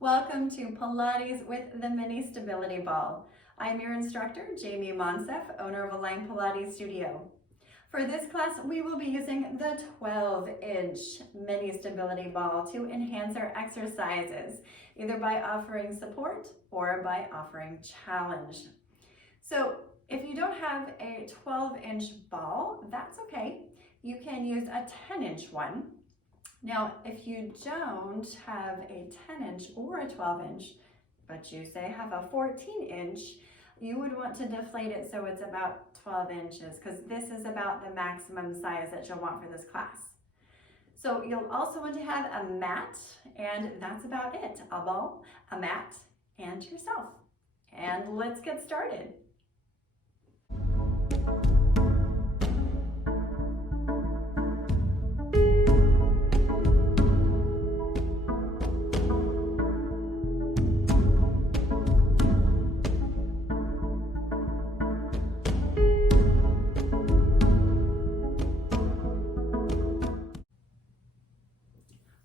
Welcome to Pilates with the Mini Stability Ball. I'm your instructor, Jamie Monsef, owner of Align Pilates Studio. For this class, we will be using the 12-inch Mini Stability Ball to enhance our exercises, either by offering support or by offering challenge. So if you don't have a 12-inch ball, that's okay. You can use a 10-inch one. Now, if you don't have a 10-inch or a 12-inch, but you say have a 14-inch, you would want to deflate it so it's about 12 inches because this is about the maximum size that you'll want for this class. So you'll also want to have a mat, and that's about it. A ball, a mat, and yourself. And let's get started.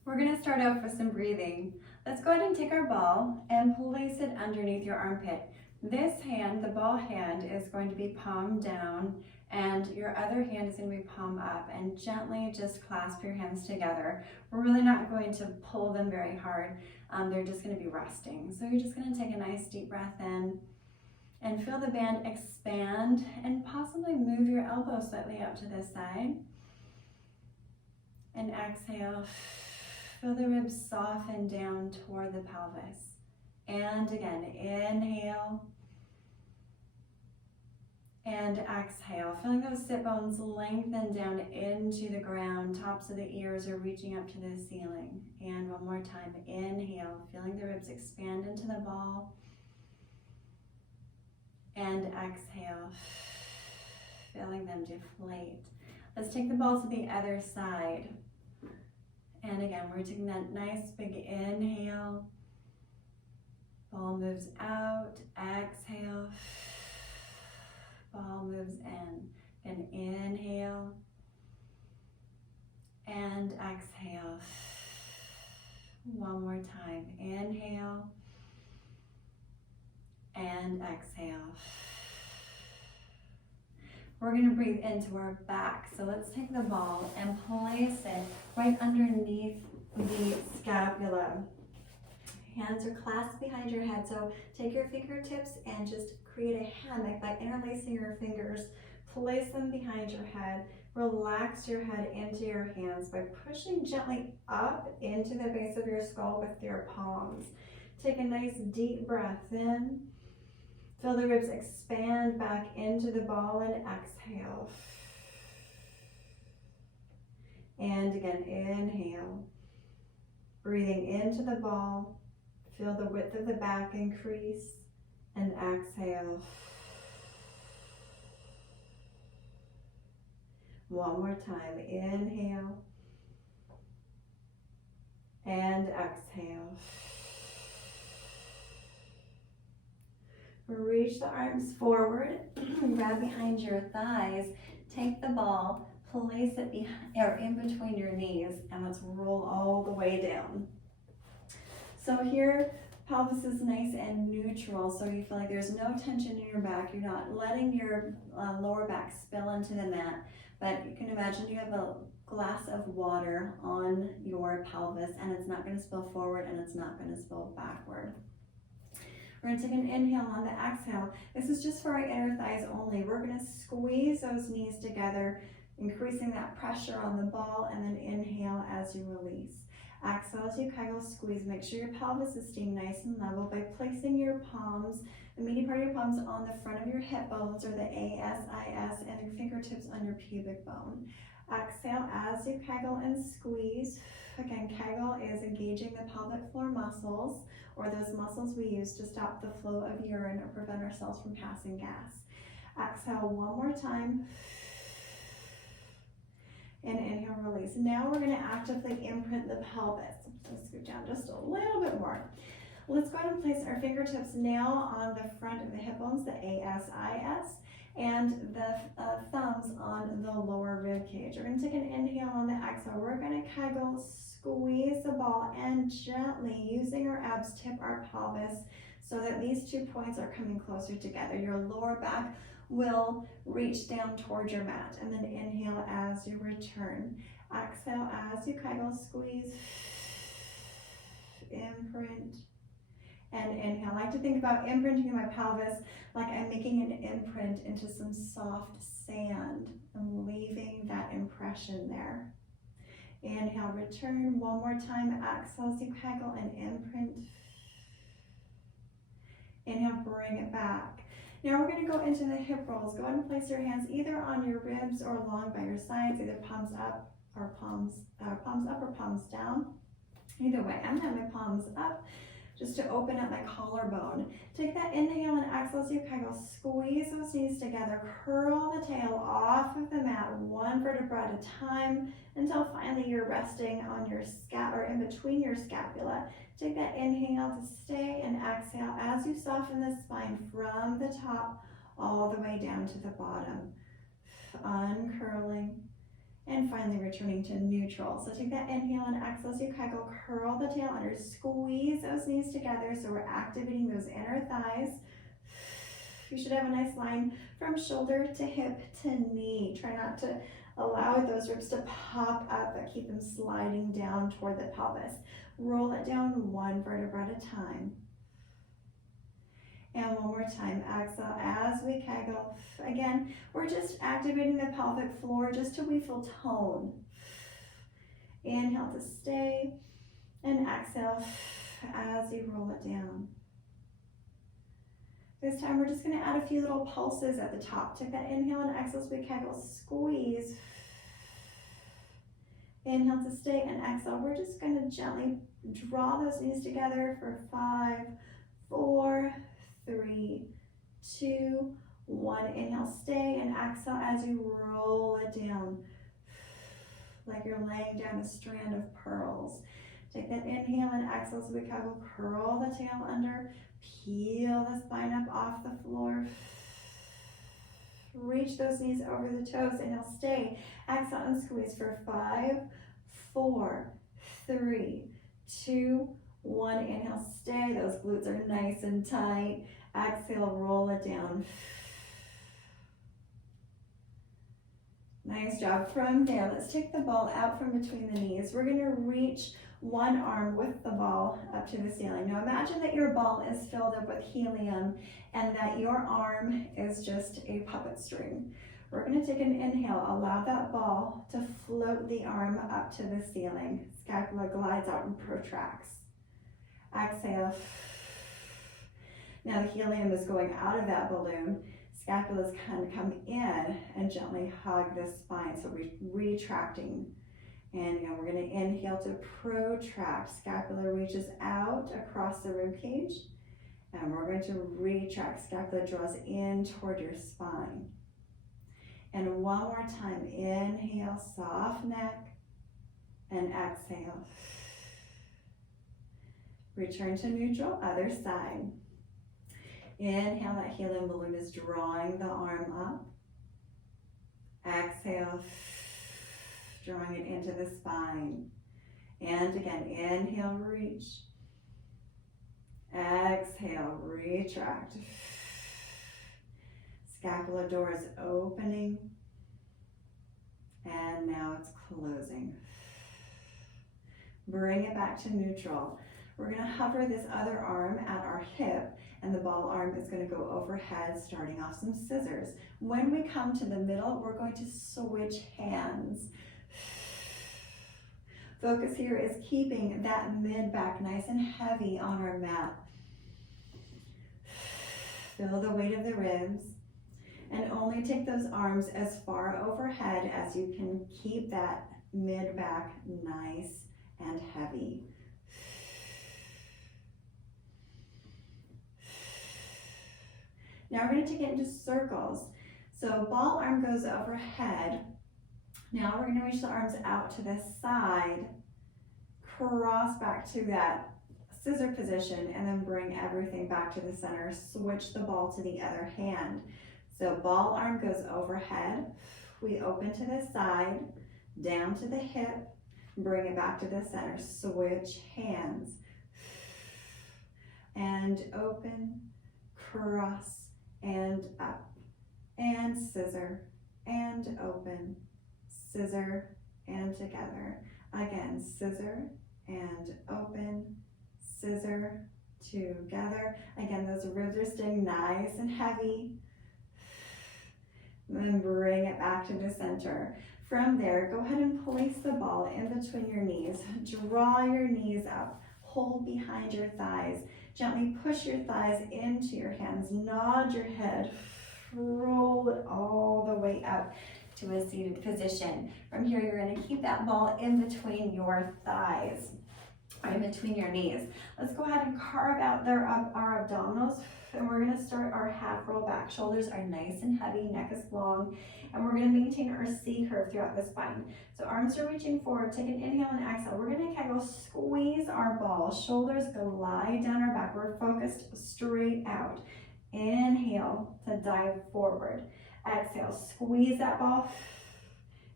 We're going to start off with some breathing. Let's go ahead and take our ball and place it underneath your armpit. This hand, the ball hand, is going to be palm down, and your other hand is going to be palm up, and gently just clasp your hands together. We're really not going to pull them very hard. They're just going to be resting. So you're just going to take a nice deep breath in and feel the band expand, and possibly move your elbow slightly out to this side. And exhale. Feel the ribs soften down toward the pelvis. And again, inhale. And exhale. Feeling those sit bones lengthen down into the ground. Tops of the ears are reaching up to the ceiling. And one more time, inhale. Feeling the ribs expand into the ball. And exhale. Feeling them deflate. Let's take the ball to the other side. And again, we're taking that nice big inhale. Ball moves out, exhale. Ball moves in. And inhale. And exhale. One more time. Inhale. And exhale. We're going to breathe into our back. So let's take the ball and place it right underneath the scapula. Hands are clasped behind your head. So take your fingertips and just create a hammock by interlacing your fingers. Place them behind your head. Relax your head into your hands by pushing gently up into the base of your skull with your palms. Take a nice deep breath in. Feel the ribs expand back into the ball and exhale. And again, inhale. Breathing into the ball. Feel the width of the back increase. And exhale. One more time. Inhale. And exhale. Reach the arms forward, grab behind your thighs, take the ball, place it behind or in between your knees, and let's roll all the way down. So here, pelvis is nice and neutral, so you feel like there's no tension in your back. You're not letting your lower back spill into the mat, but you can imagine you have a glass of water on your pelvis, and it's not going to spill forward and it's not going to spill backward. We're going to take an inhale on the exhale. This is just for our inner thighs only. We're going to squeeze those knees together, increasing that pressure on the ball, and then inhale as you release. Exhale as you Kegel squeeze. Make sure your pelvis is staying nice and level by placing your palms, the meaty part of your palms, on the front of your hip bones, or the ASIS, and your fingertips on your pubic bone. Exhale as you Kegel and squeeze. Again, Kegel is engaging the pelvic floor muscles, or those muscles we use to stop the flow of urine or prevent ourselves from passing gas. Exhale one more time. And inhale, release. Now we're going to actively imprint the pelvis. Let's scoot down just a little bit more. Let's go ahead and place our fingertips now on the front of the hip bones, the ASIS, and the thumbs on the lower rib cage. We're going to take an inhale on the exhale. We're going to Kegel squeeze the ball and gently, using our abs, tip our pelvis so that these 2 points are coming closer together. Your lower back will reach down towards your mat, and then inhale as you return. Exhale as you Kegel, squeeze, imprint, and inhale. I like to think about imprinting my pelvis like I'm making an imprint into some soft sand. I'm leaving that impression there. Inhale, return. One more time. Exhale as you Kegel and imprint. Inhale, bring it back. Now we're going to go into the hip rolls. Go ahead and place your hands either on your ribs or along by your sides, either palms up or palms down. Either way, I'm going to have my palms up just to open up my collarbone. Take that inhale and exhale as you Kegel. Squeeze those knees together. Curl the tail off of the mat, one vertebra at a time, until finally you're resting on your or in between your scapula. Take that inhale to stay and exhale as you soften the spine from the top all the way down to the bottom. Uncurling. And finally returning to neutral. So take that inhale and exhale as you Kegel. Curl the tail under, squeeze those knees together so we're activating those inner thighs. You should have a nice line from shoulder to hip to knee. Try not to allow those ribs to pop up, but keep them sliding down toward the pelvis. Roll it down one vertebra at a time. And one more time, exhale as we Kegel. Again, we're just activating the pelvic floor just till we feel tone. Inhale to stay, and exhale as you roll it down. This time we're just going to add a few little pulses at the top. Take that inhale and exhale as we Kegel, squeeze. Inhale to stay and exhale. We're just going to gently draw those knees together for 5, 4, 3, 2, 1. Inhale, stay, and exhale as you roll it down like you're laying down a strand of pearls. Take that inhale and exhale as we Kegel. Curl the tail under, peel the spine up off the floor. Reach those knees over the toes. Inhale, stay. Exhale and squeeze for 5, 4, 3, 2, 1. Inhale, stay. Those glutes are nice and tight. Exhale, roll it down. Nice job. From there, let's take the ball out from between the knees. We're going to reach one arm with the ball up to the ceiling. Now imagine that your ball is filled up with helium and that your arm is just a puppet string. We're going to take an inhale. Allow that ball to float the arm up to the ceiling. Scapula glides out and protracts. Exhale. Now the helium is going out of that balloon. Scapulas kind of come in and gently hug the spine, so we're retracting. And again, we're going to inhale to protract. Scapula reaches out across the rib cage, and we're going to retract. Scapula draws in toward your spine. And one more time, inhale, soft neck, and exhale. Return to neutral, other side. Inhale, that helium balloon is drawing the arm up. Exhale, drawing it into the spine. And again, inhale, reach. Exhale, retract. Scapula door is opening. And now it's closing. Bring it back to neutral. We're going to hover this other arm at our hip, and the ball arm is going to go overhead, starting off some scissors. When we come to the middle, we're going to switch hands. Focus here is keeping that mid-back nice and heavy on our mat. Feel the weight of the ribs, and only take those arms as far overhead as you can keep that mid-back nice and heavy. Now we're going to take it into circles. So ball arm goes overhead. Now we're going to reach the arms out to the side, cross back to that scissor position, and then bring everything back to the center. Switch the ball to the other hand. So ball arm goes overhead. We open to the side, down to the hip, Bring it back to the center. Switch hands. And open, cross, and up. And scissor, and open, scissor, and together. Again, scissor, and open, scissor, together. Again, those ribs are staying nice and heavy. Then bring it back to the center. From there, go ahead and place the ball in between your knees. Draw your knees up. Hold behind your thighs. Gently push your thighs into your hands. Nod your head. Roll it all the way up to a seated position. From here, you're going to keep that ball in between your thighs, or in between your knees. Let's go ahead and carve out our abdominals, and we're going to start our half roll back. Shoulders are nice and heavy, neck is long, and we're going to maintain our C curve throughout the spine. So arms are reaching forward. Take an inhale and exhale. We're going to Kegel, squeeze our ball. Shoulders glide down our back. We're focused straight out. Inhale to dive forward. Exhale, squeeze that ball.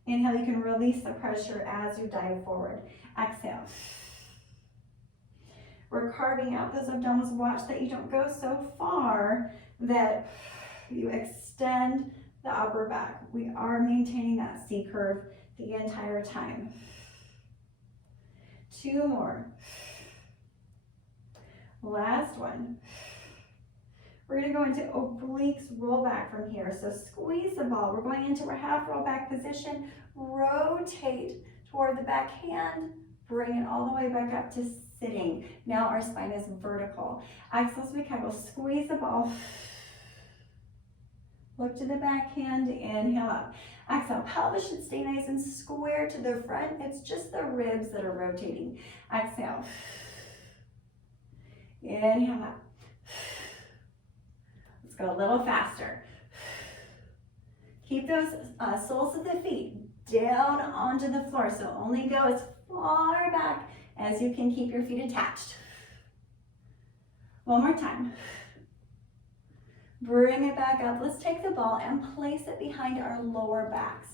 Inhale, you can release the pressure as you dive forward. Exhale. We're carving out those abdominals. Watch that you don't go so far that you extend the upper back. We are maintaining that C curve the entire time. 2 more. Last one. We're going to go into obliques, roll back from here. So squeeze the ball. We're going into our half roll back position. Rotate toward the back hand. Bring it all the way back up to sitting. Now our spine is vertical. Exhale as we Kegel. Squeeze the ball. Look to the back hand. Inhale up. Exhale. Pelvis should stay nice and square to the front. It's just the ribs that are rotating. Exhale. Inhale up. Go a little faster. Keep those soles of the feet down onto the floor, so only go as far back as you can keep your feet attached. One more time. Bring it back up. Let's take the ball and place it behind our lower backs.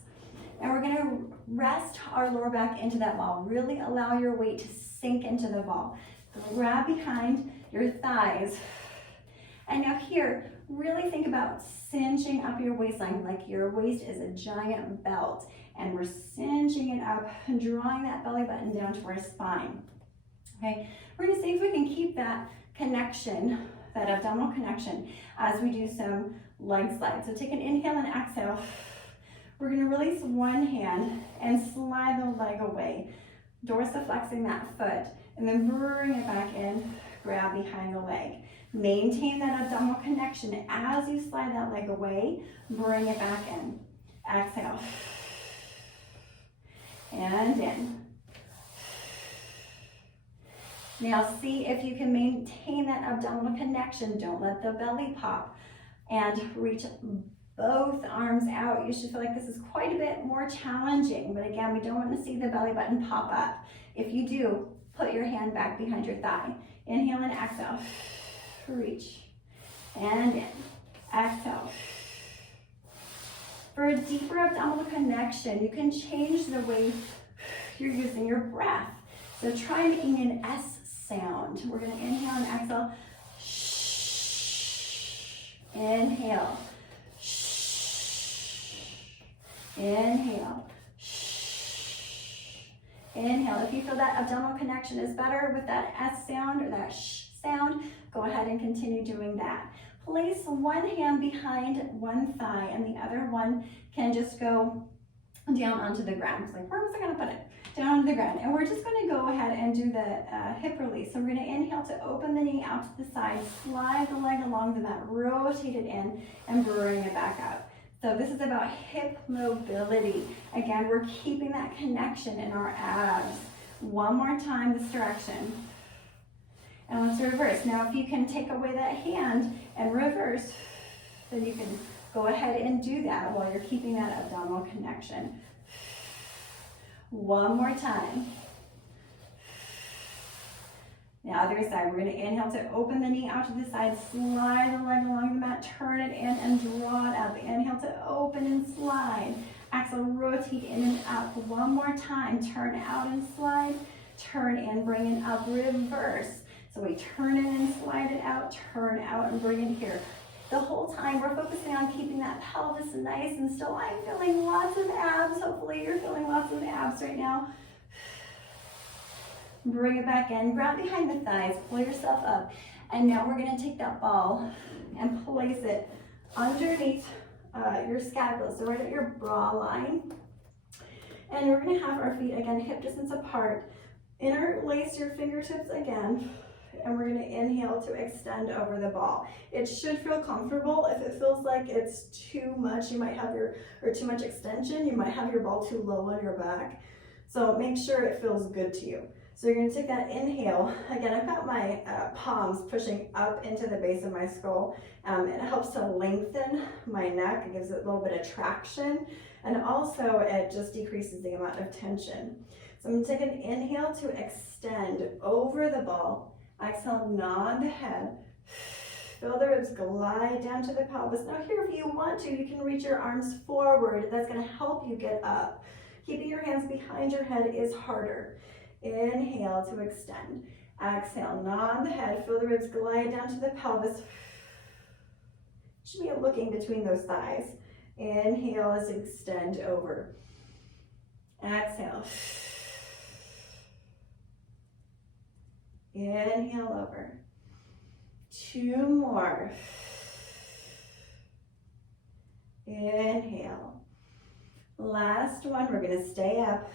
And we're going to rest our lower back into that ball. Really allow your weight to sink into the ball. Grab behind your thighs. And now here, really think about cinching up your waistline like your waist is a giant belt. And we're cinching it up and drawing that belly button down to our spine. Okay, we're going to see if we can keep that connection, that abdominal connection, as we do some leg slides. So take an inhale and exhale. We're going to release one hand and slide the leg away, dorsiflexing that foot, and then bring it back in, grab behind the leg. Maintain that abdominal connection as you slide that leg away, bring it back in. Exhale. And in. Now see if you can maintain that abdominal connection. Don't let the belly pop. And reach both arms out. You should feel like this is quite a bit more challenging, but again, we don't want to see the belly button pop up. If you do, put your hand back behind your thigh. Inhale and exhale. Reach. And in. Exhale. For a deeper abdominal connection, you can change the way you're using your breath. So try making an S sound. We're going to inhale and exhale. Inhale. Inhale. Inhale. If you feel that abdominal connection is better with that S sound or that sh sound, go ahead and continue doing that. Place one hand behind one thigh and the other one can just go down onto the ground. It's like, where was I going to put it? Down onto the ground. And we're just going to go ahead and do the hip release. So we're going to inhale to open the knee out to the side, slide the leg along the mat, rotate it in, and bring it back up. So this is about hip mobility. Again, we're keeping that connection in our abs. One more time this direction. And let's reverse. Now if you can take away that hand and reverse, then you can go ahead and do that while you're keeping that abdominal connection. One more time. Now other side, we're going to inhale to open the knee out to the side, slide the leg along the mat, turn it in and draw it up. Inhale to open and slide. Exhale, rotate in and up. One more time. Turn out and slide. Turn in, bring it up, reverse. So we turn in and slide it out, turn out and bring it here. The whole time we're focusing on keeping that pelvis nice and still. I'm feeling lots of abs. Hopefully you're feeling lots of abs right now. Bring it back in, grab behind the thighs, pull yourself up. And now we're gonna take that ball and place it underneath your scapula, so right at your bra line. And we're gonna have our feet, again, hip distance apart. Interlace your fingertips again. And we're gonna inhale to extend over the ball. It should feel comfortable. If it feels like it's too much, you might have too much extension, you might have your ball too low on your back. So make sure it feels good to you. So you're gonna take that inhale. Again, I've got my palms pushing up into the base of my skull. It helps to lengthen my neck. It gives it a little bit of traction. And also it just decreases the amount of tension. So I'm gonna take an inhale to extend over the ball. Exhale, nod the head. Feel the ribs glide down to the pelvis. Now here, if you want to, you can reach your arms forward. That's gonna help you get up. Keeping your hands behind your head is harder. Inhale to extend. Exhale, nod the head. Feel the ribs glide down to the pelvis. Should be looking between those thighs. Inhale as you extend over. Exhale. Inhale over. 2 more. Inhale. Last one, we're gonna stay up.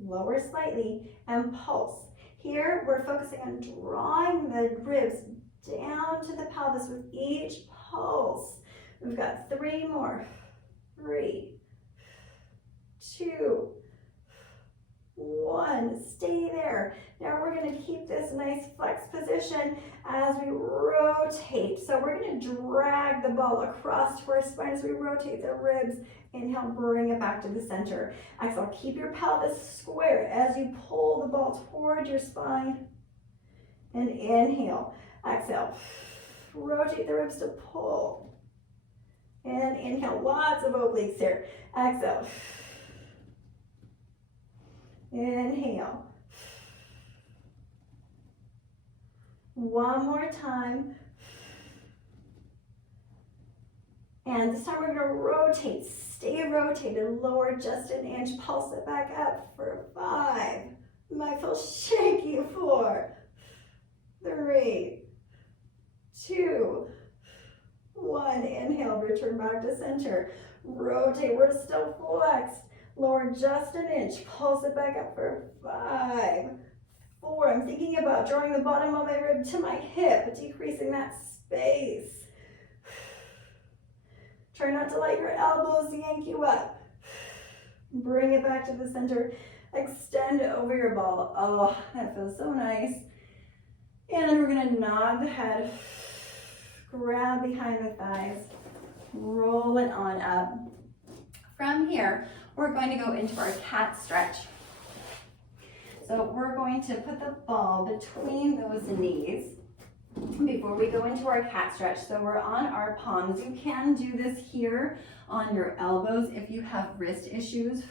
Lower slightly and pulse. Here, we're focusing on drawing the ribs down to the pelvis with each pulse. We've got 3 more. 3, 2, 1. Stay there. Now we're going to keep this nice flex position as we rotate. So we're going to drag the ball across to our spine as we rotate the ribs. Inhale, bring it back to the center. Exhale, keep your pelvis square as you pull the ball toward your spine. And inhale. Exhale. Rotate the ribs to pull. And inhale. Lots of obliques here. Exhale. Inhale. One more time. And this time we're going to rotate. Stay rotated. Lower just an inch. Pulse it back up for 5. You might feel shaky. 4, 3, 2, 1. Inhale. Return back to center. Rotate. We're still flexed. Lower just an inch. Pulse it back up for 5, 4. I'm thinking about drawing the bottom of my rib to my hip, decreasing that space. Try not to let your elbows yank you up. Bring it back to the center. Extend over your ball. Oh, that feels so nice. And then we're going to nod the head. Grab behind the thighs. Roll it on up. From here, we're going to go into our cat stretch. So we're going to put the ball between those knees before we go into our cat stretch. So we're on our palms. You can do this here on your elbows if you have wrist issues,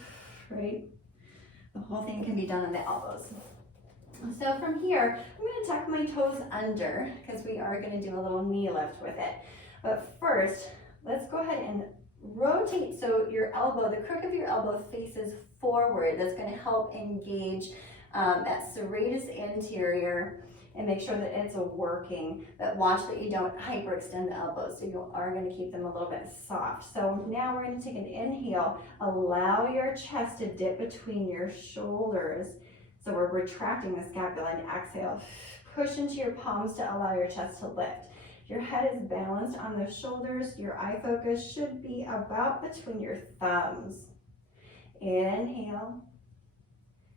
right? The whole thing can be done on the elbows. So from here, I'm going to tuck my toes under because we are going to do a little knee lift with it. But first, let's go ahead and rotate so your elbow, the crook of your elbow faces forward. That's going to help engage that serratus anterior and make sure that it's working. But watch that you don't hyperextend the elbows, so you are going to keep them a little bit soft. So now we're going to take an inhale. Allow your chest to dip between your shoulders. So we're retracting the scapula, and exhale. Push into your palms to allow your chest to lift. Your head is balanced on the shoulders. Your eye focus should be about between your thumbs. Inhale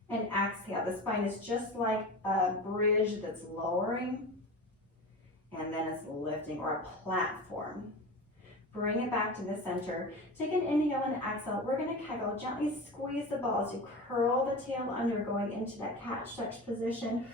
and exhale. The spine is just like a bridge that's lowering and then it's lifting, or a platform. Bring it back to the center. Take an inhale and exhale. We're going to Kegel. Gently squeeze the ball as you curl the tail under, going into that cat stretch position.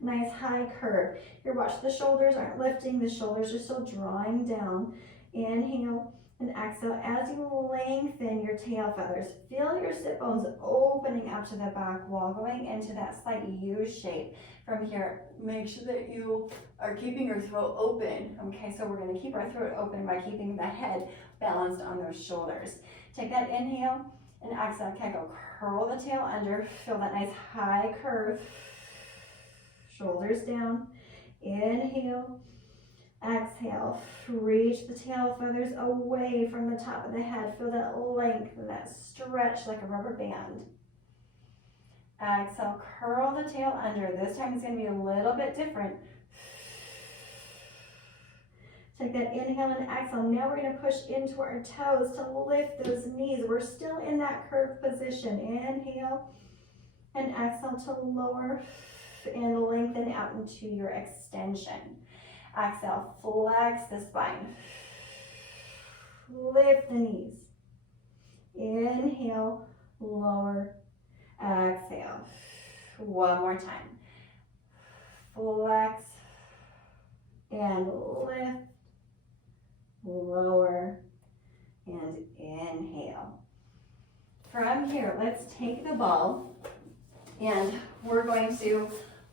Nice high curve. Here, watch the shoulders aren't lifting. The shoulders are still drawing down. Inhale And exhale as you lengthen your tail feathers. Feel your sit bones opening up to the back wall, going into that slight U shape. From here, make sure that you are keeping your throat open. Okay, so we're going to keep our throat open by keeping the head balanced on those shoulders. Take that inhale and exhale, Kegel. Curl the tail under. Feel that nice high curve. Shoulders down. Inhale. Exhale, reach the tail feathers away from the top of the head. Feel that length, that stretch like a rubber band. Exhale, curl the tail under. This time it's going to be a little bit different. Take that inhale and exhale. Now we're going to push into our toes to lift those knees. We're still in that curved position. Inhale and exhale to lower and lengthen out into your extension. Exhale, flex the spine. Lift the knees. Inhale, lower, exhale. One more time. Flex and lift, lower, and inhale. From here, let's take the ball and we're going to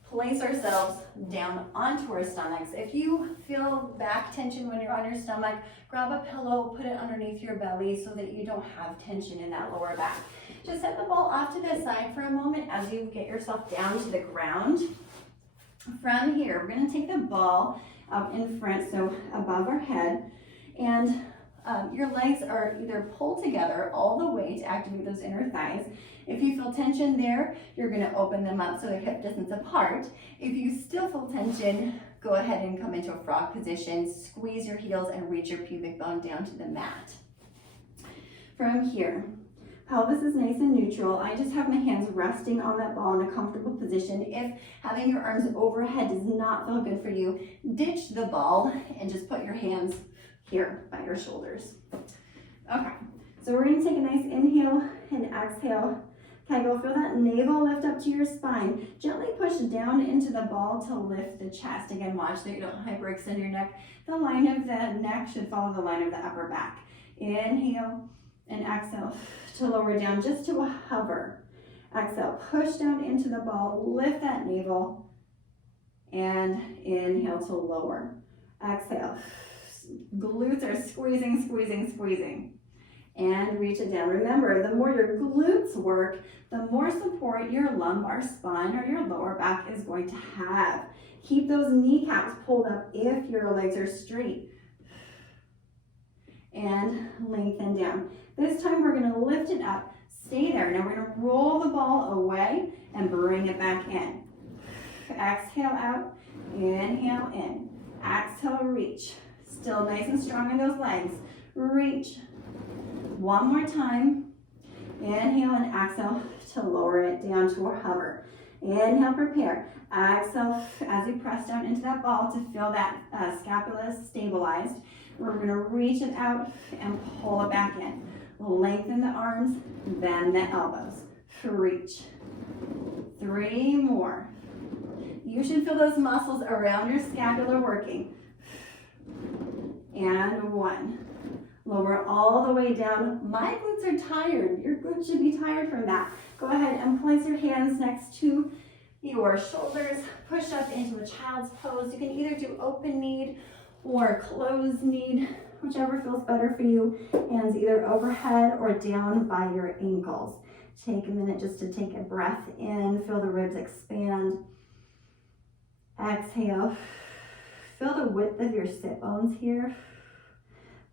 place ourselves down onto our stomachs. If you feel back tension when you're on your stomach, grab a pillow, put it underneath your belly so that you don't have tension in that lower back. Just set the ball off to the side for a moment as you get yourself down to the ground. From here, we're going to take the ball up in front, so above our head, and your legs are either pulled together all the way to activate those inner thighs. If you feel tension there, you're going to open them up so they're hip distance apart. If you still feel tension, go ahead and come into a frog position, squeeze your heels and reach your pubic bone down to the mat. From here, pelvis is nice and neutral. I just have my hands resting on that ball in a comfortable position. If having your arms overhead does not feel good for you, ditch the ball and just put your hands here by your shoulders. Okay, so we're going to take a nice inhale and exhale. Kegel, feel that navel lift up to your spine. Gently push down into the ball to lift the chest. Again, watch that you don't hyperextend your neck. The line of the neck should follow the line of the upper back. Inhale and exhale to lower down just to a hover. Exhale, push down into the ball, lift that navel, and inhale to lower. Exhale. Glutes are squeezing, squeezing, squeezing. And reach it down. Remember, the more your glutes work, the more support your lumbar spine or your lower back is going to have. Keep those kneecaps pulled up if your legs are straight. And lengthen down. This time we're going to lift it up. Stay there. Now we're going to roll the ball away and bring it back in. Exhale out. Inhale in. Exhale, reach. Still nice and strong in those legs. Reach. One more time. Inhale and exhale to lower it down to a hover. Inhale, prepare. Exhale as you press down into that ball to feel that scapula stabilized. We're going to reach it out and pull it back in. Lengthen the arms, bend the elbows. Reach. 3 more. You should feel those muscles around your scapula working. And 1. Lower all the way down. My glutes are tired. Your glutes should be tired from that. Go ahead and place your hands next to your shoulders. Push up into a child's pose. You can either do open kneed or closed kneed, whichever feels better for you. Hands either overhead or down by your ankles. Take a minute just to take a breath in. Feel the ribs expand. Exhale. Feel the width of your sit bones here.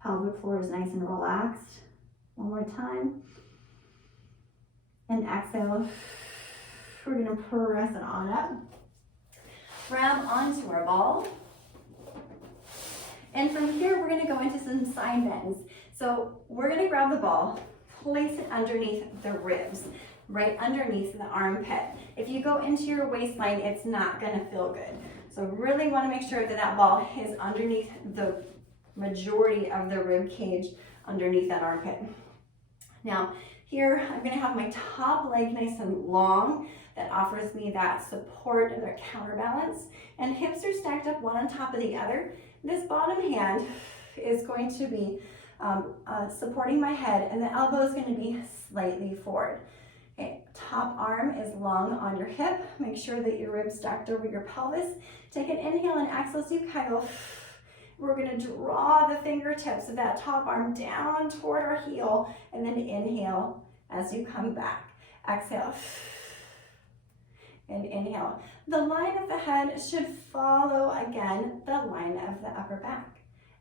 Pelvic floor is nice and relaxed. One more time. And exhale. We're going to press it on up. Grab onto our ball. And from here, we're going to go into some side bends. So we're going to grab the ball, place it underneath the ribs, right underneath the armpit. If you go into your waistline, it's not going to feel good. So really want to make sure that that ball is underneath the majority of the rib cage, underneath that armpit. Now here, I'm going to have my top leg nice and long. That offers me that support and their counterbalance. And hips are stacked up one on top of the other. This bottom hand is going to be supporting my head, and the elbow is going to be slightly forward. Okay, top arm is long on your hip. Make sure that your ribs stacked over your pelvis. Take an inhale and exhale as you Kegel. We're going to draw the fingertips of that top arm down toward our heel, and then inhale as you come back. Exhale and inhale. The line of the head should follow, again, the line of the upper back.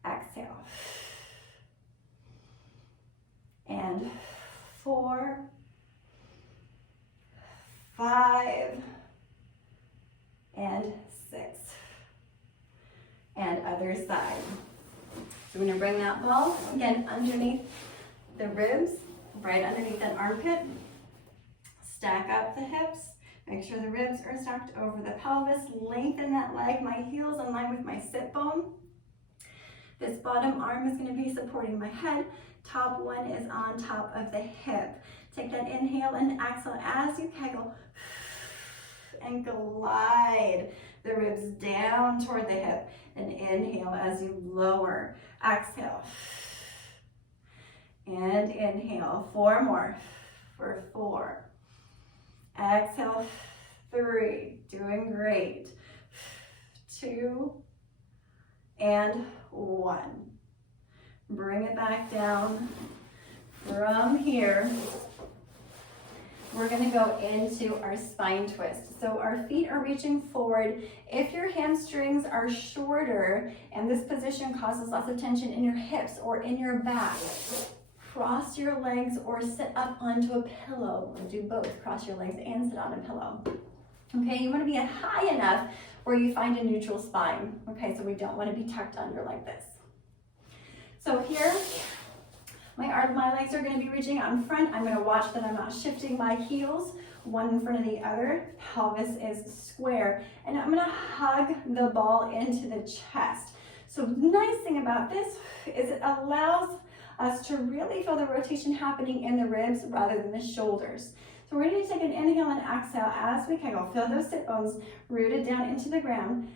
Exhale. And 4, 5, and 6. And other side. So we're going to bring that ball, again, underneath the ribs, right underneath that armpit. Stack up the hips. Make sure the ribs are stacked over the pelvis. Lengthen that leg. My heel's in line with my sit bone. This bottom arm is going to be supporting my head. Top one is on top of the hip. Take that inhale and exhale as you Kegel. And glide the ribs down toward the hip. And inhale as you lower. Exhale. And inhale. 4 more. For 4. Exhale. 3. Doing great. 2. And 1. Bring it back down. From here, we're going to go into our spine twist. So our feet are reaching forward. If your hamstrings are shorter and this position causes lots of tension in your hips or in your back, cross your legs or sit up onto a pillow, or do both, cross your legs and sit on a pillow. Okay, you want to be high enough where you find a neutral spine. Okay, so we don't want to be tucked under like this. So here, my legs are going to be reaching out in front. I'm going to watch that I'm not shifting my heels one in front of the other. Pelvis is square, and I'm going to hug the ball into the chest. So the nice thing about this is it allows us to really feel the rotation happening in the ribs rather than the shoulders. So we're going to take an inhale and exhale as we Kegel. Feel those sit bones rooted down into the ground.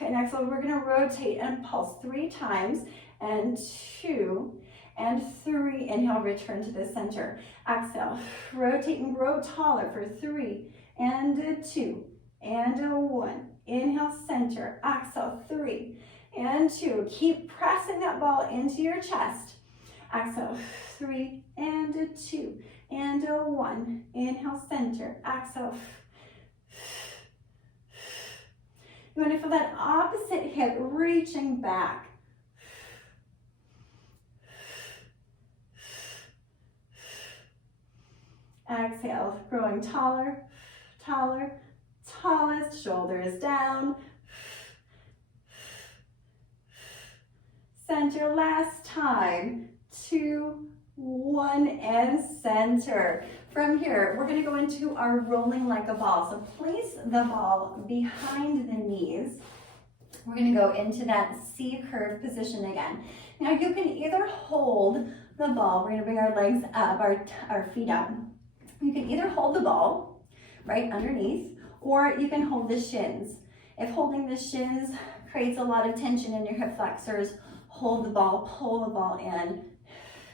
And exhale, we're going to rotate and pulse 3 times, and 2, and 3. Inhale, return to the center. Exhale, rotate and grow taller for 3, and 2, and 1. Inhale, center. Exhale, 3, and 2. Keep pressing that ball into your chest. Exhale, 3, and 2, and 1. Inhale, center. Exhale. You want to feel that opposite hip reaching back. Exhale, growing taller, taller, tallest, shoulders down. Center, last time. 2, 1, and center. From here, we're going to go into our rolling like a ball. So place the ball behind the knees. We're going to go into that C curve position again. Now you can either hold the ball. We're going to bring our legs up, our feet up. You can either hold the ball right underneath, or you can hold the shins. If holding the shins creates a lot of tension in your hip flexors, hold the ball, pull the ball in,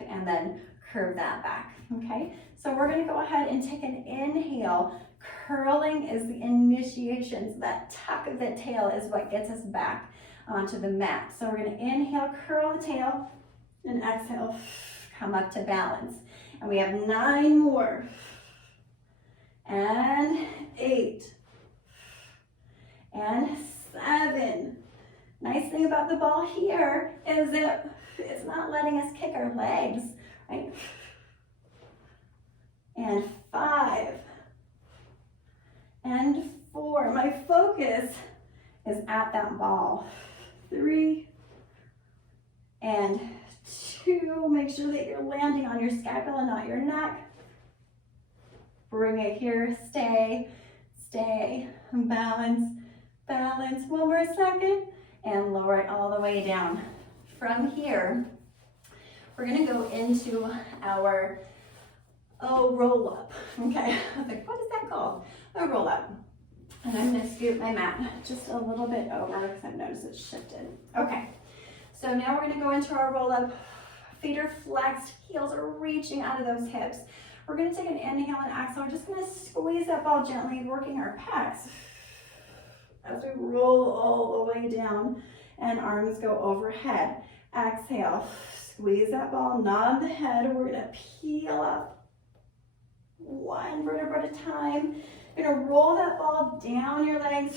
and then curve that back, okay? So we're gonna go ahead and take an inhale. Curling is the initiation. So that tuck of the tail is what gets us back onto the mat. So we're gonna inhale, curl the tail, and exhale, come up to balance. And we have 9 more. And 8. And 7. Nice thing about the ball here is that it's not letting us kick our legs, right? And 5. And 4. My focus is at that ball. 3. And 2. Make sure that you're landing on your scapula, not your neck. Bring it here, stay, stay, balance, balance. 1 more second, and lower it all the way down. From here, we're gonna go into our roll up, okay? I was like, what is that called? A roll up. And I'm gonna scoot my mat just a little bit over because I've noticed it's shifted. Okay, so now we're gonna go into our roll up Feet are flexed, heels are reaching out of those hips. We're gonna take an inhale and exhale. We're just gonna squeeze that ball gently, working our pecs as we roll all the way down and arms go overhead. Exhale, squeeze that ball, nod the head. We're gonna peel up one vertebra at a time. You're gonna roll that ball down your legs.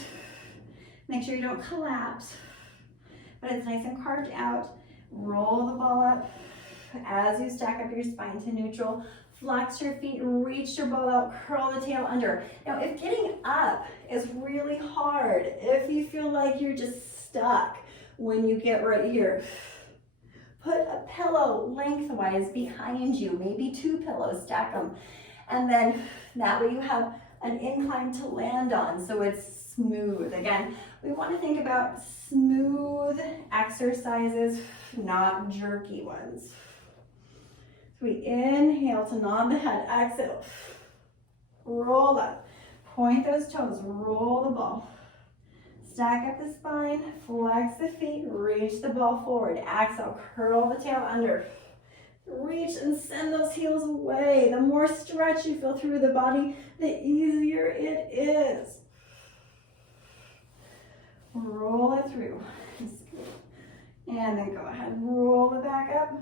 Make sure you don't collapse, but it's nice and carved out. Roll the ball up as you stack up your spine to neutral. Flex your feet, reach your ball out, curl the tail under. Now, if getting up is really hard, if you feel like you're just stuck when you get right here, put a pillow lengthwise behind you, maybe 2 pillows, stack them. And then that way you have an incline to land on, so it's smooth. Again, we want to think about smooth exercises, not jerky ones. So we inhale to nod the head, exhale, roll up, point those toes, roll the ball. Stack up the spine, flex the feet, reach the ball forward. Exhale, curl the tail under. Reach and send those heels away. The more stretch you feel through the body, the easier it is. Roll it through. And then go ahead, roll it back up.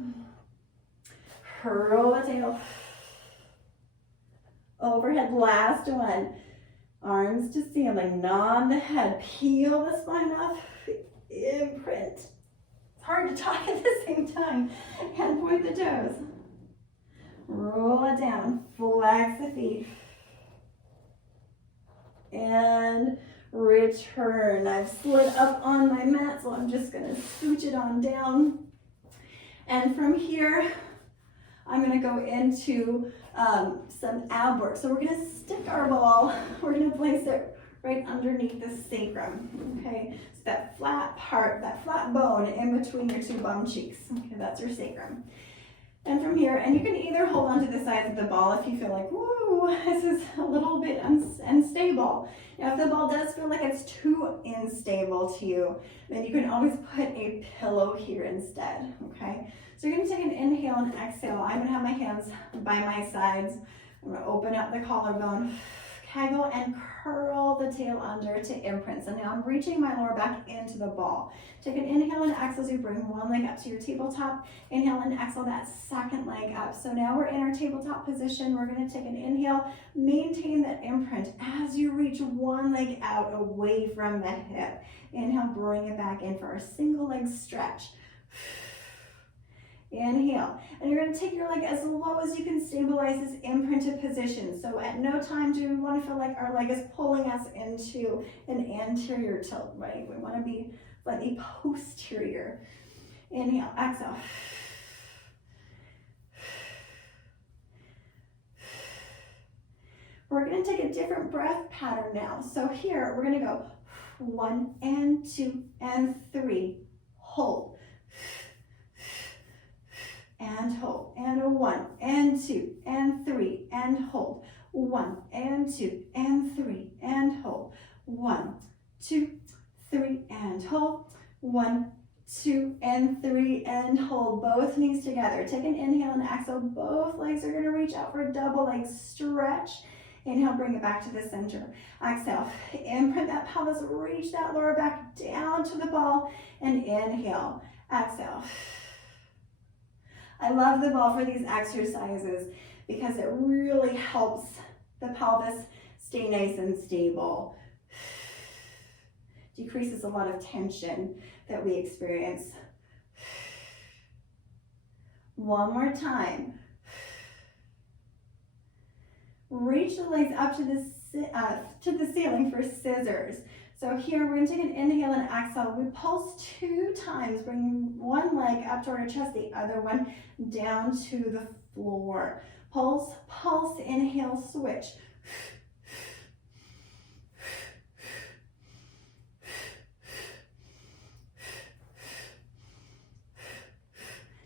Curl the tail. Overhead, last one. Arms to ceiling, nod the head, peel the spine off, imprint. It's hard to talk at the same time. And point the toes. Roll it down, flex the feet. And return. I've slid up on my mat, so I'm just gonna scooch it on down. And from here, I'm gonna go into some ab work. So we're gonna stick our ball, we're gonna place it right underneath the sacrum, okay? So that flat part, that flat bone in between your 2 bum cheeks, okay, that's your sacrum. And from here, and you can either hold onto the sides of the ball if you feel like, woo, this is a little bit unstable. Now, if the ball does feel like it's too unstable to you, then you can always put a pillow here instead, okay? So you're gonna take an inhale and exhale. I'm gonna have my hands by my sides. I'm gonna open up the collarbone, Kegel and curl the tail under to imprint. So now I'm reaching my lower back into the ball. Take an inhale and exhale as you bring one leg up to your tabletop. Inhale and exhale that second leg up. So now we're in our tabletop position. We're gonna take an inhale, maintain that imprint as you reach one leg out away from the hip. Inhale, bring it back in for our single leg stretch. Inhale, and you're going to take your leg as low as you can stabilize this imprinted position. So at no time do we want to feel like our leg is pulling us into an anterior tilt, right? We want to be slightly posterior. Inhale, exhale. We're going to take a different breath pattern now. So here, we're going to go 1 and 2 and 3, hold. And hold, and a 1 and 2 and 3 and hold, 1 and 2 and 3 and hold, 1, 2, 3 and hold, 1, 2 and 3 and hold. Both knees together. Take an inhale and exhale. Both legs are going to reach out for a double leg stretch. Inhale, bring it back to the center. Exhale, imprint that pelvis, reach that lower back down to the ball, and inhale, exhale. I love the ball for these exercises because it really helps the pelvis stay nice and stable. Decreases a lot of tension that we experience. One more time. Reach the legs up to the ceiling for scissors. So here we're going to take an inhale and exhale. We pulse 2 times, bring one leg up toward our chest, the other one down to the floor. Pulse, pulse, inhale, switch.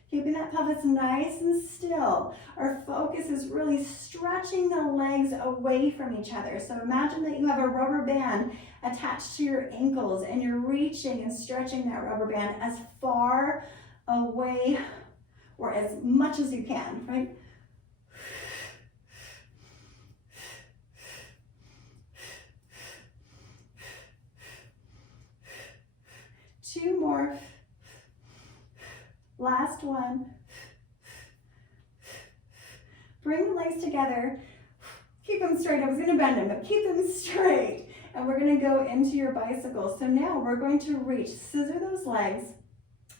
Keeping that pelvis nice and still. Our focus is really stretching the legs away from each other. So imagine that you have a rubber band attached to your ankles and you're reaching and stretching that rubber band as far away or as much as you can, right? 2 more. Last one. Bring the legs together. Keep them straight. I was going to bend them, but keep them straight. And we're going to go into your bicycle. So now we're going to reach, scissor those legs.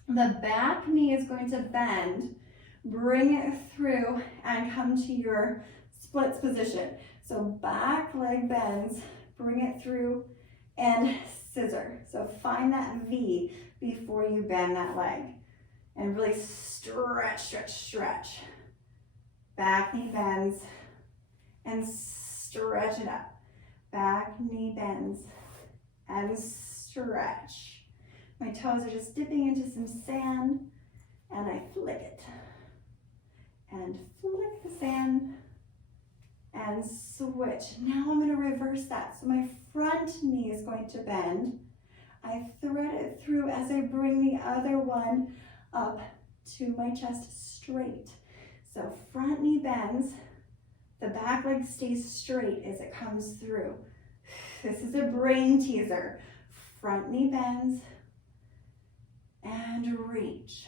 The back knee is going to bend. Bring it through and come to your splits position. So back leg bends, bring it through and scissor. So find that V before you bend that leg. And really stretch, stretch, stretch. Back knee bends and stretch it up. Back knee bends and stretch. My toes are just dipping into some sand and I flick it. And flick the sand and switch. Now I'm going to reverse that. So my front knee is going to bend. I thread it through as I bring the other one up to my chest straight. So front knee bends, the back leg stays straight as it comes through. This is a brain teaser. Front knee bends and reach.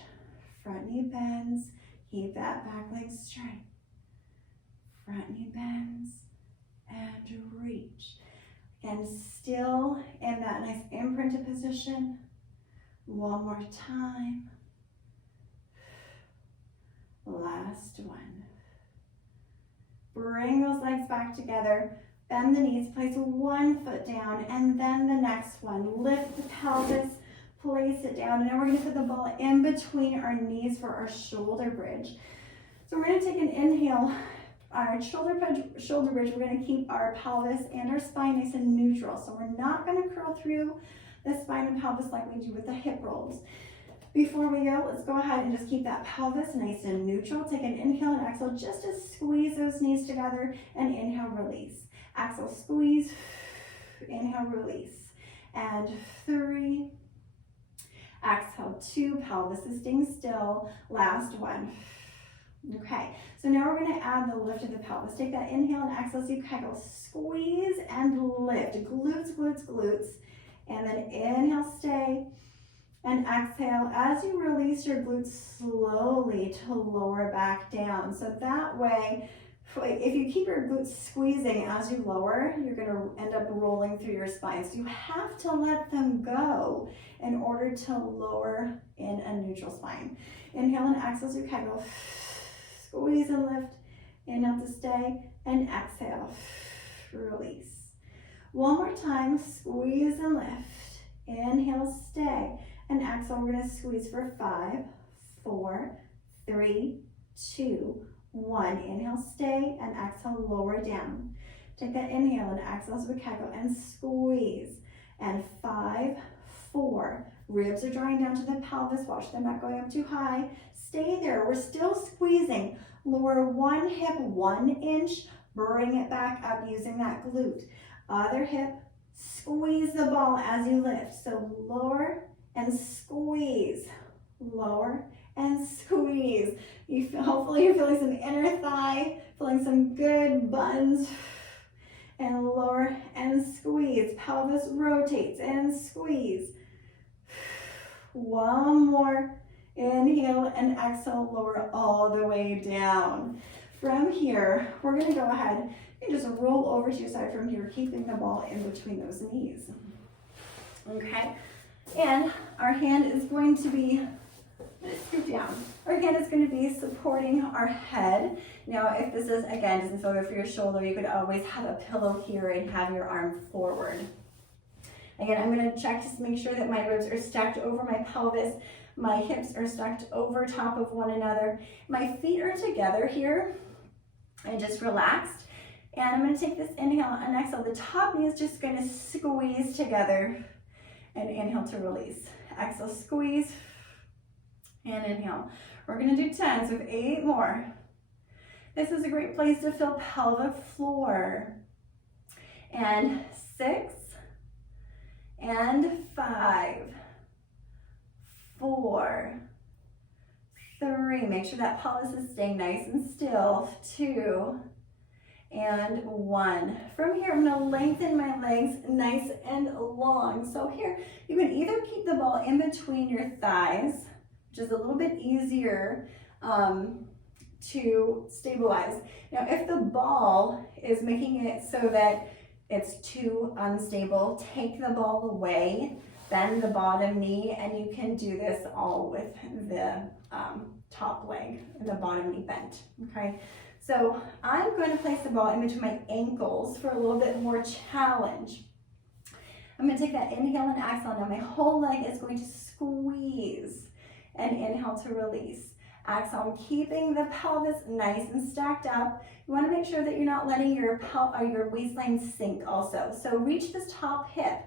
Front knee bends, keep that back leg straight. Front knee bends and reach. Again, still in that nice imprinted position. One more time. Last one. Bring those legs back together. Bend the knees, place one foot down, and then the next one. Lift the pelvis, place it down, and then we're going to put the ball in between our knees for our shoulder bridge. So we're going to take an inhale. Our shoulder bridge, we're going to keep our pelvis and our spine nice and neutral. So we're not going to curl through the spine and pelvis like we do with the hip rolls. Before we go, let's go ahead and just keep that pelvis nice and neutral. Take an inhale and exhale just to squeeze those knees together, and inhale, release. Exhale, squeeze, inhale, release. And 3, exhale, 2, pelvis is staying still. Last one. Okay, so now we're going to add the lift of the pelvis. Take that inhale and exhale as you Kegel. Squeeze and lift. Glutes, glutes, glutes. And then inhale, stay. And exhale as you release your glutes slowly to lower back down. So that way, if you keep your glutes squeezing as you lower, you're going to end up rolling through your spine. So you have to let them go in order to lower in a neutral spine. Inhale and exhale as you Kegel. Squeeze and lift. Inhale to stay and exhale. Release. One more time. Squeeze and lift. Inhale, stay. And exhale, we're going to squeeze for 5, 4, 3, 2, 1. Inhale, stay, and exhale, lower down. Take that inhale and exhale as we Kegel and squeeze. And 5, 4. Ribs are drawing down to the pelvis. Watch them not going up too high. Stay there. We're still squeezing. Lower one hip 1 inch. Bring it back up using that glute. Other hip. Squeeze the ball as you lift. So lower and squeeze, lower and squeeze. Hopefully you're feeling some inner thigh, feeling some good buns, and lower and squeeze. Pelvis rotates and squeeze. One more. Inhale and exhale, lower all the way down. From here, we're going to go ahead and just roll over to your side from here, keeping the ball in between those knees. Okay? And our hand is going to be, scoot down. Our hand is going to be supporting our head. Now, if this is, again, doesn't feel good for your shoulder, you could always have a pillow here and have your arm forward. Again, I'm going to check to make sure that my ribs are stacked over my pelvis. My hips are stacked over top of one another. My feet are together here and just relaxed. And I'm going to take this inhale and exhale. The top knee is just going to squeeze together. And inhale to release. Exhale, squeeze, and inhale. We're going to do 10, so we have 8 more. This is a great place to feel pelvic floor. And 6, and 5, 4, 3. Make sure that pelvis is staying nice and still. 2 and 1. From here, I'm gonna lengthen my legs nice and long. So here, you can either keep the ball in between your thighs, which is a little bit easier to stabilize. Now, if the ball is making it so that it's too unstable, take the ball away, bend the bottom knee, and you can do this all with the top leg and the bottom knee bent, okay? So I'm going to place the ball in between my ankles for a little bit more challenge. I'm going to take that inhale and exhale. Now my whole leg is going to squeeze and inhale to release. Exhale, I'm keeping the pelvis nice and stacked up. You want to make sure that you're not letting your waistline sink also. So reach this top hip.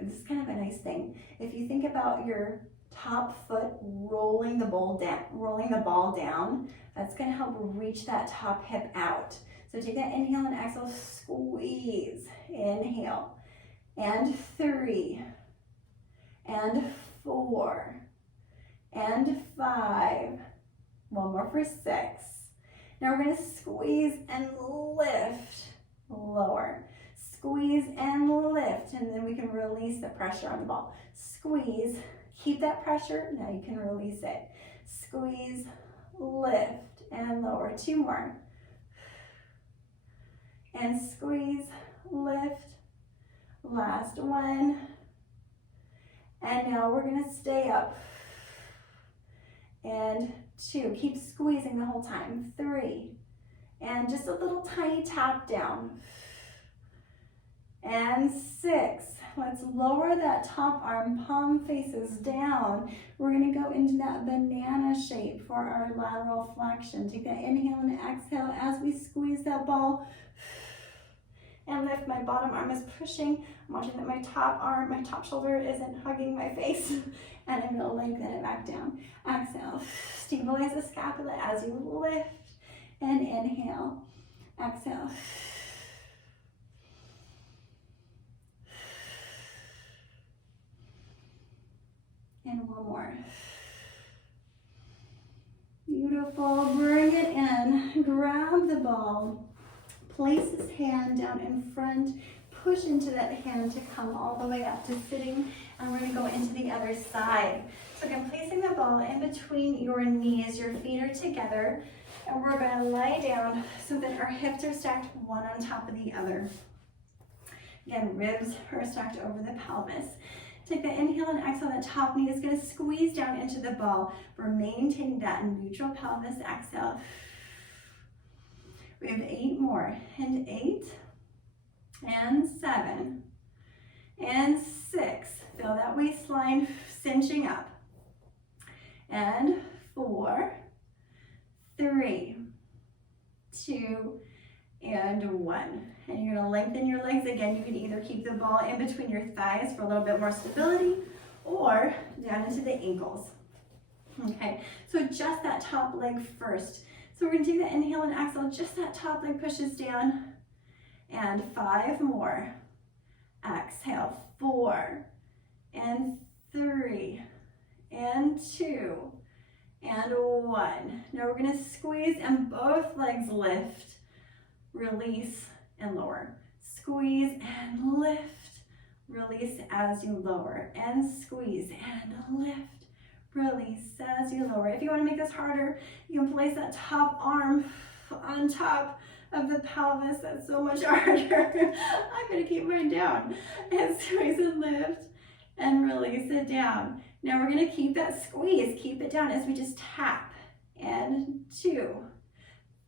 This is kind of a nice thing. If you think about your top foot rolling the ball down, that's going to help reach that top hip out. So take that inhale and exhale, squeeze, inhale, and 3, and 4, and 5, one more for 6. Now we're going to squeeze and lift, lower, squeeze and lift, and then we can release the pressure on the ball. Squeeze, keep that pressure, now you can release it. Squeeze, lift, and lower. 2 more. And squeeze, lift, last one. And now we're gonna stay up. And 2, keep squeezing the whole time. 3, and just a little tiny tap down. And 6, let's lower that top arm, palm faces down. We're gonna go into that banana shape for our lateral flexion. Take that inhale and exhale as we squeeze that ball and lift. My bottom arm is pushing. I'm watching that my top shoulder isn't hugging my face, and I'm gonna lengthen it back down. Exhale, stabilize the scapula as you lift and inhale. Exhale. And 1 more. Beautiful. Bring it in. Grab the ball. Place this hand down in front. Push into that hand to come all the way up to sitting. And we're going to go into the other side. So again, placing the ball in between your knees. Your feet are together. And we're going to lie down so that our hips are stacked one on top of the other. Again, ribs are stacked over the pelvis. Take the inhale and exhale. The top knee is going to squeeze down into the ball. We're maintaining that neutral pelvis. Exhale. We have 8 more. And 8, and 7, and 6. Feel that waistline cinching up. And 4, 3, 2, and 1. And you're going to lengthen your legs. Again, you can either keep the ball in between your thighs for a little bit more stability or down into the ankles. Okay, so adjust that top leg first. So we're going to take the inhale and exhale. Just that top leg pushes down. And 5 more. Exhale. 4, and 3, and 2, and 1. Now we're going to squeeze and both legs lift. Release and lower. Squeeze and lift. Release as you lower. And squeeze and lift. Release as you lower. If you want to make this harder, you can place that top arm on top of the pelvis. That's so much harder. I'm going to keep mine down. And squeeze and lift. And release it down. Now we're going to keep that squeeze. Keep it down as we just tap. And 2,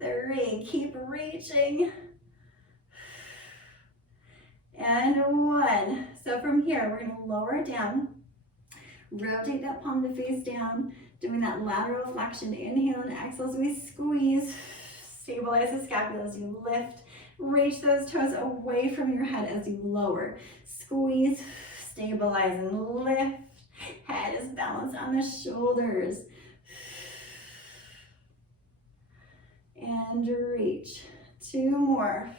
3, keep reaching. And 1. So from here, we're going to lower it down. Rotate that palm to face down. Doing that lateral flexion. Inhale and exhale as we squeeze. Stabilize the scapula as you lift. Reach those toes away from your head as you lower. Squeeze, stabilize, and lift. Head is balanced on the shoulders. And reach. 2 more.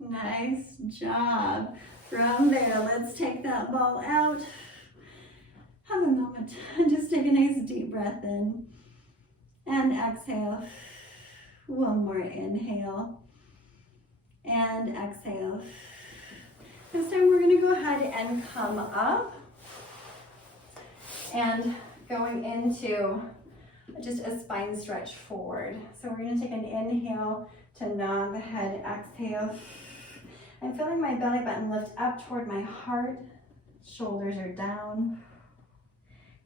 Nice job. From there, let's take that ball out. have a moment. Just take a nice deep breath in and exhale. One more inhale and exhale. This time we're going to go ahead and come up and going into just a spine stretch forward. So we're going to take an inhale to nod the head, exhale. I'm feeling my belly button lift up toward my heart. Shoulders are down.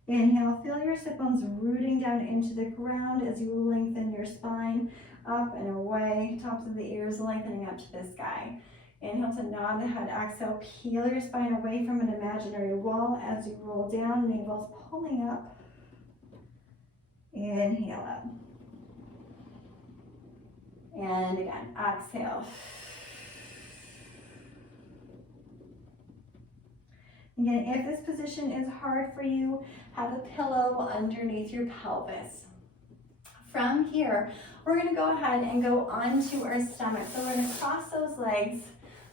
Inhale, feel your sit bones rooting down into the ground as you lengthen your spine up and away. Tops of the ears lengthening up to the sky. Inhale to nod the head, exhale, peel your spine away from an imaginary wall as you roll down, navel's pulling up. Inhale up. And again, exhale. Again, if this position is hard for you, have a pillow underneath your pelvis. From here, we're going to go ahead and go onto our stomach. So we're going to cross those legs,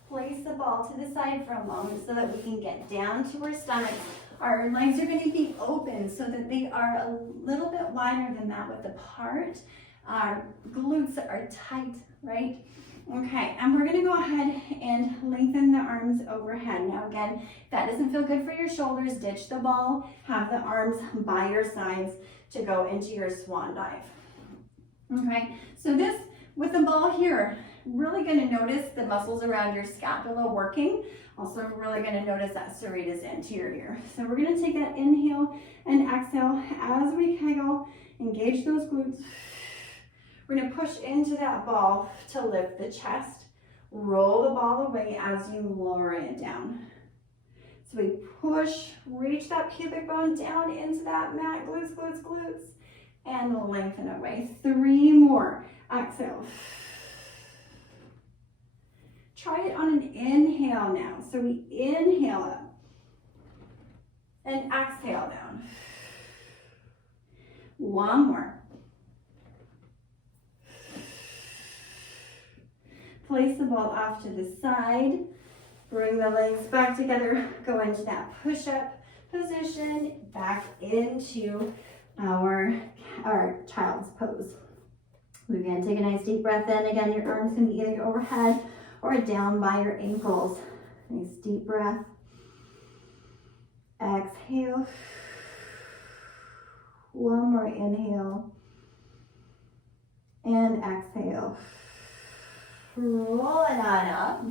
place the ball to the side for a moment so that we can get down to our stomach. Our legs are going to be open so that they are a little bit wider than that width apart. Our glutes are tight, right? Okay, and we're gonna go ahead and lengthen the arms overhead. Now again, if that doesn't feel good for your shoulders, ditch the ball, have the arms by your sides to go into your swan dive. Okay, so this, with the ball here, really gonna notice the muscles around your scapula working. Also really gonna notice that serratus anterior. So we're gonna take that inhale and exhale as we Kegel, engage those glutes. We're going to push into that ball to lift the chest. Roll the ball away as you lower it down. So we push, reach that pubic bone down into that mat, glutes, glutes, glutes, and lengthen away. 3 more. Exhale. Try it on an inhale now. So we inhale up and exhale down. 1 more. Place the ball off to the side, bring the legs back together, go into that push-up position, back into our child's pose. Again, take a nice deep breath in. Again, your arms can be either overhead or down by your ankles. Nice deep breath. Exhale. 1 more inhale. And exhale. Roll it on up,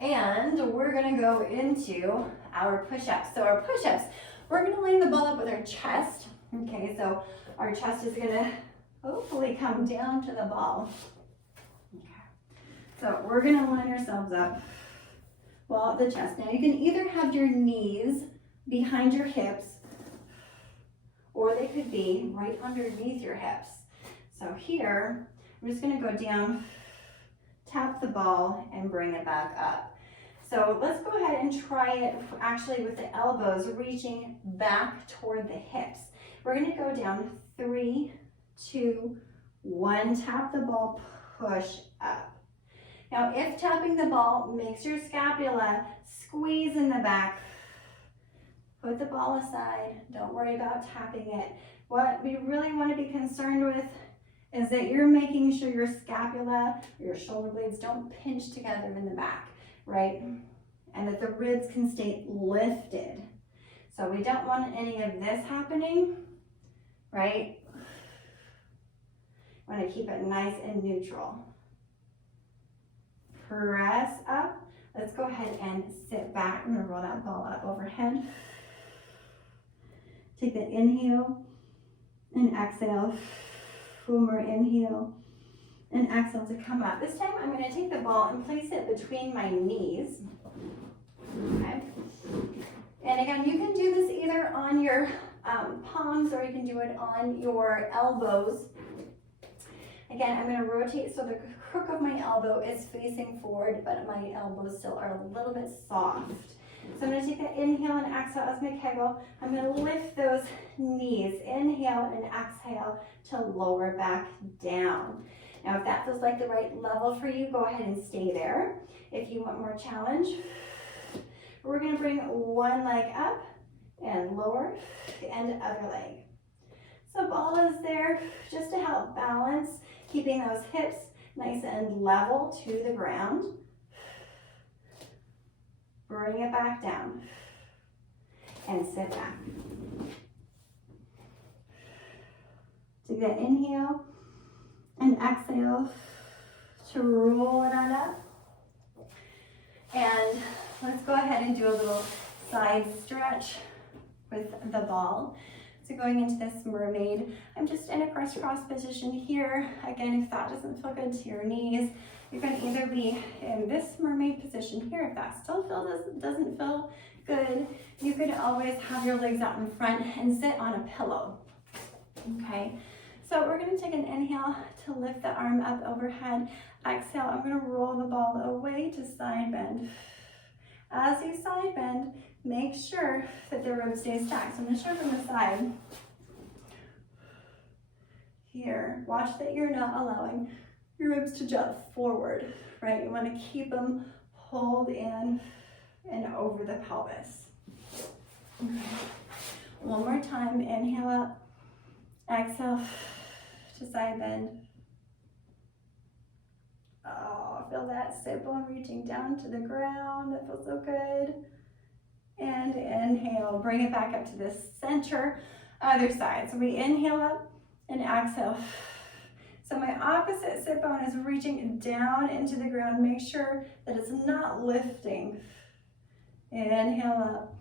and we're going to go into our push-ups. So our push-ups, we're going to line the ball up with our chest. Okay, so our chest is going to hopefully come down to the ball. Okay, so we're going to line ourselves up well at the chest. Now you can either have your knees behind your hips, or they could be right underneath your hips. So here, I'm just going to go down, tap the ball, and bring it back up. So let's go ahead and try it actually with the elbows reaching back toward the hips. We're going to go down 3, 2, 1, tap the ball, push up. Now if tapping the ball makes your scapula squeeze in the back, put the ball aside. Don't worry about tapping it. What we really want to be concerned with is that you're making sure your scapula, your shoulder blades don't pinch together in the back, right? And that the ribs can stay lifted. So we don't want any of this happening, right? Want to keep it nice and neutral. Press up. Let's go ahead and sit back. I'm going to roll that ball up overhead. Take that inhale and exhale. 1 more inhale and exhale to come up. This time I'm going to take the ball and place it between my knees. Okay. And again, you can do this either on your palms or you can do it on your elbows. Again, I'm going to rotate so the crook of my elbow is facing forward, but my elbows still are a little bit soft. So I'm going to take that inhale and exhale as my Kegel. I'm going to lift those knees. Inhale and exhale to lower back down. Now, if that feels like the right level for you, go ahead and stay there. If you want more challenge, we're going to bring one leg up and lower, and other leg. So ball is there just to help balance, keeping those hips nice and level to the ground. Bring it back down and sit back. Take that inhale and exhale to roll it on up. And let's go ahead and do a little side stretch with the ball. So going into this mermaid, I'm just in a crisscross position here. Again, if that doesn't feel good to your knees, you're going to either be in this mermaid position here. If that still doesn't feel good, you could always have your legs out in front and sit on a pillow. Okay, so we're going to take an inhale to lift the arm up overhead. Exhale, I'm going to roll the ball away to side bend. As you side bend, make sure that the ribs stay stacked. So I'm going to show from the side. Here, watch that you're not allowing your ribs to jump forward, right? You want to keep them pulled in and over the pelvis. Okay. One more time, inhale up, exhale to side bend. Oh, feel that sit bone reaching down to the ground. That feels so good. And inhale, bring it back up to the center, other side. So we inhale up and exhale. So my opposite sit bone is reaching down into the ground. Make sure that it's not lifting. Inhale up,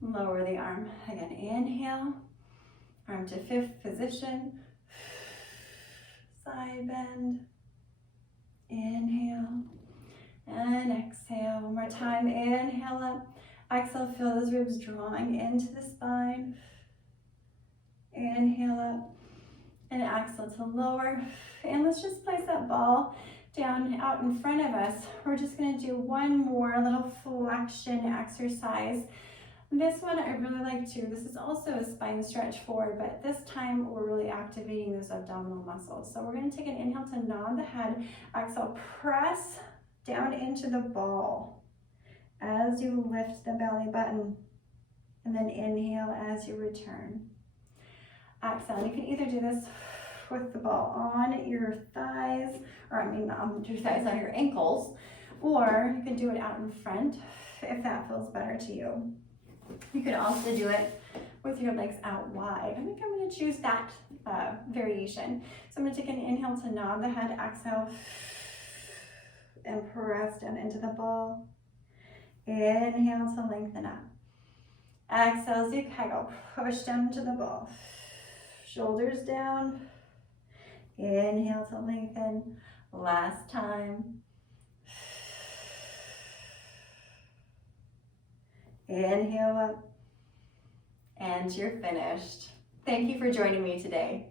lower the arm. Again, inhale, arm to fifth position. Side bend. Inhale and exhale. One more time, inhale up. Exhale, feel those ribs drawing into the spine. Inhale up and exhale to lower. And let's just place that ball down out in front of us. We're just going to do one more little flexion exercise. This one I really like too. This is also a spine stretch forward, but this time we're really activating those abdominal muscles. So we're going to take an inhale to nod the head. Exhale, press down into the ball as you lift the belly button, and then inhale as you return. Exhale, you can either do this with the ball on your thighs, or your thighs on your ankles, or you can do it out in front if that feels better to you. You could also do it with your legs out wide. I think I'm going to choose that variation. So I'm going to take an inhale to nod the head, exhale, and press down into the ball. Inhale to lengthen up. Exhale as you Kegel, push down into the ball. Shoulders down. Inhale to lengthen. Last time. Inhale up. And you're finished. Thank you for joining me today.